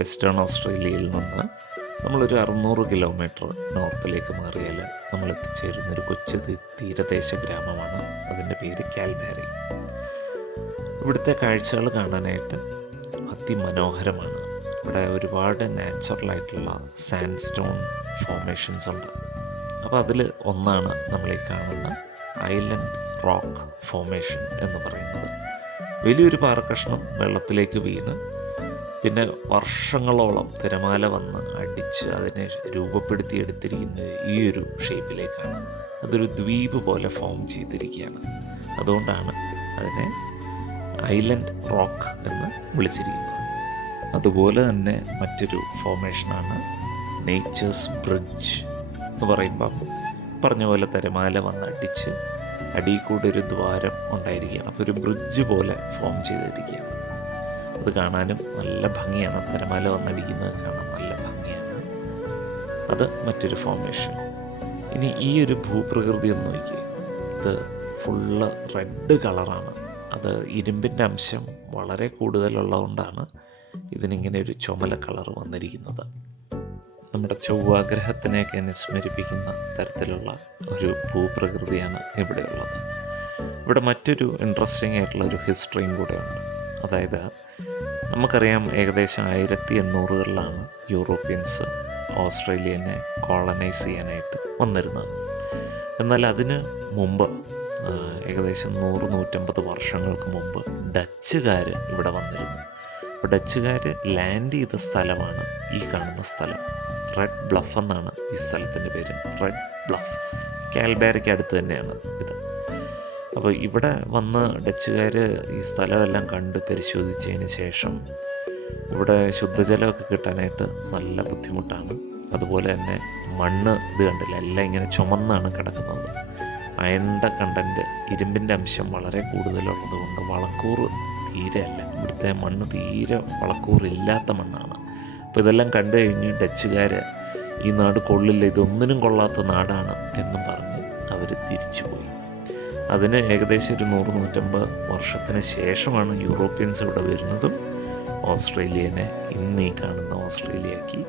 Western ഓസ്ട്രേലിയയിൽ നിന്ന് നമ്മളൊരു 600 കിലോമീറ്റർ നോർത്തിലേക്ക് മാറിയാൽ നമ്മൾ എത്തിച്ചേരുന്ന ഒരു കൊച്ചു തീരദേശ ഗ്രാമമാണ്. അതിൻ്റെ പേര് കാൽബാരി. ഇവിടുത്തെ കാഴ്ചകൾ കാണാനായിട്ട് അതിമനോഹരമാണ്. ഇവിടെ ഒരുപാട് നാച്ചുറലായിട്ടുള്ള സാൻഡ് സ്റ്റോൺ ഫോർമേഷൻസ് ഉണ്ട്. അപ്പോൾ അതിൽ ഒന്നാണ് നമ്മൾ ഈ കാണുന്ന ഐലൻഡ് റോക്ക് ഫോർമേഷൻ എന്ന് പറയുന്നത്. വലിയൊരു പാറക്കഷ്ണം വെള്ളത്തിലേക്ക് വീണ് പിന്നെ വർഷങ്ങളോളം തിരമാല വന്ന് അടിച്ച് അതിനെ രൂപപ്പെടുത്തിയെടുത്തിരിക്കുന്നത് ഈ ഒരു ഷേപ്പിലേക്കാണ്. അതൊരു ദ്വീപ് പോലെ ഫോം ചെയ്തിരിക്കുകയാണ്. അതുകൊണ്ടാണ് അതിനെ ഐലൻഡ് റോക്ക് എന്ന് വിളിച്ചിരിക്കുന്നത്. അതുപോലെ തന്നെ മറ്റൊരു ഫോർമേഷനാണ് നേച്ചേഴ്സ് ബ്രിഡ്ജ് എന്ന് പറയുമ്പം പറഞ്ഞ പോലെ തിരമാല വന്ന് അടിച്ച് അടിയിൽ കൂടെ ഒരു ദ്വാരം ഉണ്ടായിരിക്കുകയാണ്. അപ്പോൾ ഒരു ബ്രിഡ്ജ് പോലെ ഫോം ചെയ്തിരിക്കുകയാണ്. അത് കാണാനും നല്ല ഭംഗിയാണ്. തിരമാല വന്നടിക്കുന്നത് കാണാൻ നല്ല ഭംഗിയാണ്. അത് മറ്റൊരു ഫോർമേഷൻ. ഇനി ഈ ഒരു ഭൂപ്രകൃതി ഒന്ന് നോക്കിയേ. ഇത് ഫുള്ള് റെഡ് കളറാണ്. അത് ഇരുമ്പിൻ്റെ അംശം വളരെ കൂടുതലുള്ളതുകൊണ്ടാണ് ഇതിനിങ്ങനെ ഒരു ചുമല കളർ വന്നിരിക്കുന്നത്. നമ്മുടെ ചൊവ്വാഗ്രഹത്തിനെയൊക്കെ അനുസ്മരിപ്പിക്കുന്ന തരത്തിലുള്ള ഒരു ഭൂപ്രകൃതിയാണ് ഇവിടെയുള്ളത്. ഇവിടെ മറ്റൊരു ഇൻട്രസ്റ്റിംഗ് ആയിട്ടുള്ള ഒരു ഹിസ്റ്ററിയും കൂടെയുണ്ട്. അതായത് നമുക്കറിയാം, ഏകദേശം 1800-കളിലാണ് യൂറോപ്യൻസ് ഓസ്ട്രേലിയനെ കോളനൈസ് ചെയ്യാനായിട്ട് വന്നിരുന്നത്. എന്നാൽ അതിന് മുമ്പ് ഏകദേശം 100-150 വർഷങ്ങൾക്ക് മുമ്പ് ഡച്ചുകാർ ഇവിടെ വന്നിരുന്നു. അപ്പോൾ ഡച്ചുകാർ ലാൻഡ് ചെയ്ത സ്ഥലമാണ് ഈ കാണുന്ന സ്ഥലം. റെഡ് ബ്ലഫ് എന്നാണ് ഈ സ്ഥലത്തിൻ്റെ പേര്. റെഡ് ബ്ലഫ് കാൽബാരിക്ക് അടുത്ത് തന്നെയാണ് ഇത്. അപ്പോൾ ഇവിടെ വന്ന് ഡച്ചുകാർ ഈ സ്ഥലമെല്ലാം കണ്ട് പരിശോധിച്ചതിന് ശേഷം ഇവിടെ ശുദ്ധജലമൊക്കെ കിട്ടാനായിട്ട് നല്ല ബുദ്ധിമുട്ടാണ്. അതുപോലെ തന്നെ മണ്ണ് ഇത് കണ്ടില്ല, എല്ലാം ഇങ്ങനെ ചുമന്നാണ് കിടക്കുന്നത്. അയണിൻ്റെ കണ്ടൻറ്റ്, ഇരുമ്പിൻ്റെ അംശം വളരെ കൂടുതലുള്ളത് കൊണ്ട് വളക്കൂറ് തീരെ അല്ല. ഇവിടുത്തെ മണ്ണ് തീരെ വളക്കൂറില്ലാത്ത മണ്ണാണ്. അപ്പോൾ ഇതെല്ലാം കണ്ടു കഴിഞ്ഞ് ഡച്ചുകാർ ഈ നാട് കൊള്ളില്ല, ഇതൊന്നിനും കൊള്ളാത്ത നാടാണ് എന്നും പറഞ്ഞ് അവർ തിരിച്ചുപോയി. അതിന് ഏകദേശം ഒരു 100-150 വർഷത്തിന് ശേഷമാണ് യൂറോപ്യൻസ് ഇവിടെ വരുന്നതും ഓസ്ട്രേലിയനെ ഇന്ന് ഈ കാണുന്ന ഓസ്ട്രേലിയക്ക്